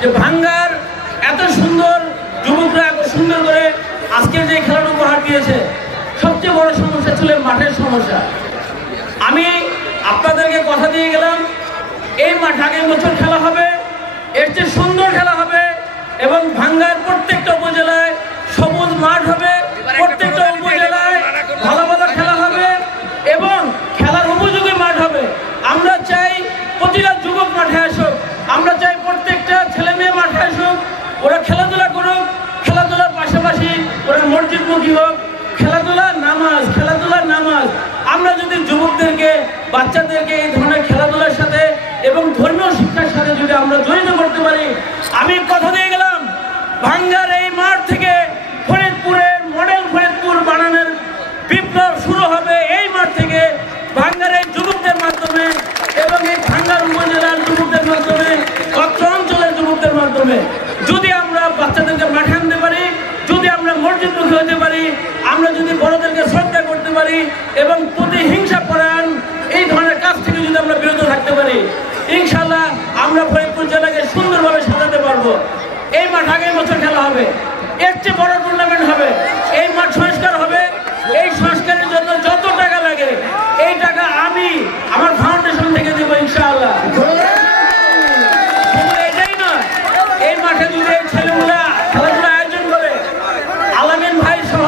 যে ভাঙ্গার এত সুন্দর যুবকরা এত সুন্দর করে আজকের যে খেলার উপহার দিয়েছে, সবচেয়ে বড় সমস্যা ছিল মাঠের সমস্যা। আমি আপনাদেরকে কথা দিয়ে গেলাম, এই মাঠ আগের বছর খেলা হবে, এর চেয়ে সুন্দর খেলা হবে এবং ভাঙ্গার প্রত্যেকটা উপজেলায় সবুজ মাঠ হবে প্রত্যেকটা উপজেলায় ভালো ভালো খেলা হবে এবং খেলার উপযোগী মাঠ হবে আমরা চাই প্রতিটা যুবক মাঠে আসুক আমরা চাই প্রত্যেকটা ছেলে মেয়ে মাঠে আসুক ওরা খেলাধুলা করুক খেলাধুলার পাশাপাশি ওরা মসজিদমুখী হোক খেলাধুলা নামাজ খেলাধুলা নামাজ। আমরা যদি যুবকদেরকে, বাচ্চাদেরকে এই ধরনের খেলাধুলার সাথে এবং ধর্মীয় শিক্ষার সাথে যদি আমরা জড়িত করতে পারি, আমি কথা দিয়ে গেলাম, ভাঙ্গার এই মাঠ থেকে ফরিদপুরের মডেল ফরিদপুর বানানোর বিপ্লব শুরু হবে এই মাঠ থেকে। ভাঙ্গারের যুবকদের মাধ্যমে এবং এই ভাঙ্গার উপজেলার যুবকদের মাধ্যমে, অত্র অঞ্চলের যুবকদের মাধ্যমে যদি আমরা বাচ্চাদেরকে মাঠে আনতে পারি যদি মসজিদমুখী হতে পারি, আমরা যদি বড়দেরকে শ্রদ্ধা করতে পারি এবং প্রতিহিংসা পরায়ণ, এই ধরনের কাজ থেকে যদি আমরা বিরত থাকতে পারি ইনশাল্লাহ আমরা ফরিদপুর জেলাকে সুন্দরভাবে সাজাতে পারব। এই মাঠ আগামী বছর খেলা হবে, এর চেয়ে বড় টুর্নামেন্ট হবে, এই মাঠ সংস্কার হবে এই সংস্কারের জন্য যত টাকা লাগে এই টাকা আমি আমার ফাউন্ডেশন থেকে দেবো ইনশাআল্লাহ শুধু এটাই নয় এই মাঠে যদি এই ছেলেগুলা খেলাধুলা আয়োজন করে আলামিন ভাই সহ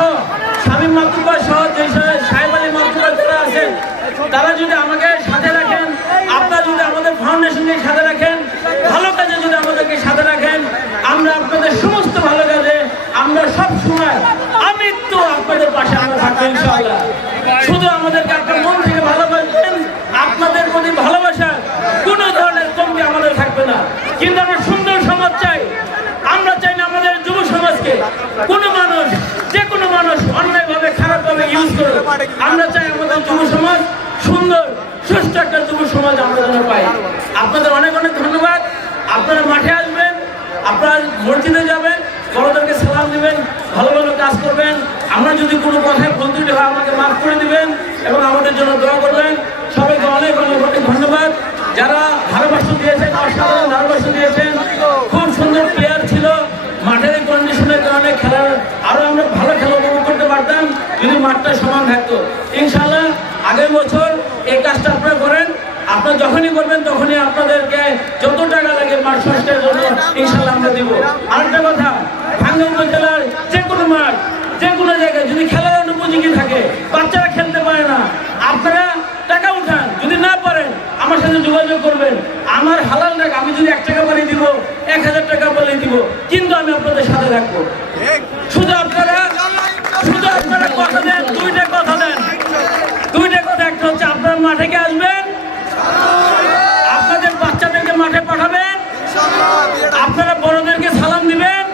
শামীম মাতুব্বা সহ যে সাহেব আলী মাতুব্বা যারা আছেন তারা যদি আমাকে সাথে রাখেন আপনারা যদি আমাদের ফাউন্ডেশনকে সাথে রাখেন, ভালো কাজে যদি আমাদেরকে সাথে রাখেন, আমরা আপনাদের সমস্ত ভালো কাজে, আমরা সব সময় আমি তো আপনাদের পাশে আমরা থাকব শুধু আমাদেরকে আপনার মন থেকে ভালোবাসবেন, আপনাদের প্রতি ভালোবাসা কোনো ধরনের কমতি আমাদের থাকবে না। কিন্তু আমরা সুন্দর সমাজ চাই, আমরা চাই না আমাদের যুব সমাজকে কোনো মানুষ, যে কোনো মানুষ অন্যায়ভাবে, খারাপভাবে ইউজ করে আমরা চাই আমাদের যুব সমাজ সুন্দর সুস্থ একটা যুব সমাজ আমরা যেন পাই আপনাদের অনেক অনেক ধন্যবাদ। আপনারা মাঠে আসবেন, আপনারা মসজিদে যাবেন, বড়দেরকে সালাম দিবেন, ভালো ভালো কাজ করবেন। আমরা যদি কোনো কথায় ভুল হয়, আমাকে মাফ করে দিবেন এবং আমাদের জন্য দোয়া করবেন। সবাইকে অনেক অনেক অনেক ধন্যবাদ। যারা ভালোবাসা দিয়েছেন, অসাধারণ ভালোবাসা দিয়েছেন, খুব সুন্দর প্লেয়ার ছিল। মাঠের কন্ডিশনের কারণে খেলার আরও আমরা ভালো খেলা উপভোগ করতে পারতাম যদি মাঠটা সমান থাকতো। ইনশাল্লাহ আগের বছর এই কাজটা আপনারা করেন। আপনারা যখনই করবেন তখনই আপনাদেরকে যত টাকা লাগে মাঠ সংস্কারের জন্য ইনশাল্লাহ আমরা দিব। আরেকটা কথা, ভাঙ্গা উপজেলার যে কোনো মাঠ, যে কোনো জায়গায় যদি খেলার অনুপযোগী থাকে, বাচ্চারা খেলতে পারে না। আপনারা টাকা উঠান, যদি না পারেন, আমার সাথে যোগাযোগ করবেন। আমার হালাল টাকা আমি যদি এক টাকা বলে দিব, এক হাজার টাকা বলে দিব, কিন্তু আমি আপনাদের সাথে থাকব শুধু আপনারা শুধু আপনারা কথা দেন দুইটা কথা দেন দুইটা কথা একটা হচ্ছে আপনারা মাঠে কি আসবেন আপনাদের বাচ্চাদেরকে মাঠে পাঠাবেন। আপনারা বড়দেরকে সালাম দিবেন।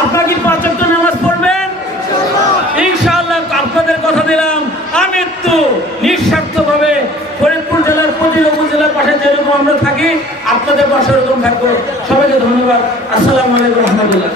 আপনারা কি পাঁচ নামাজ পড়বেন? ইনশাআল্লাহ। আপনাদের কথা দিলাম। আমি তো নিঃস্বার্থভাবে ফরিদপুর জেলার প্রতি উপজেলার পাশে যেরকম আমরা থাকি আপনাদের পাশে ওরকম থাকব। সবাইকে ধন্যবাদ। আসসালামু আলাইকুম রহমতুল্লাহ।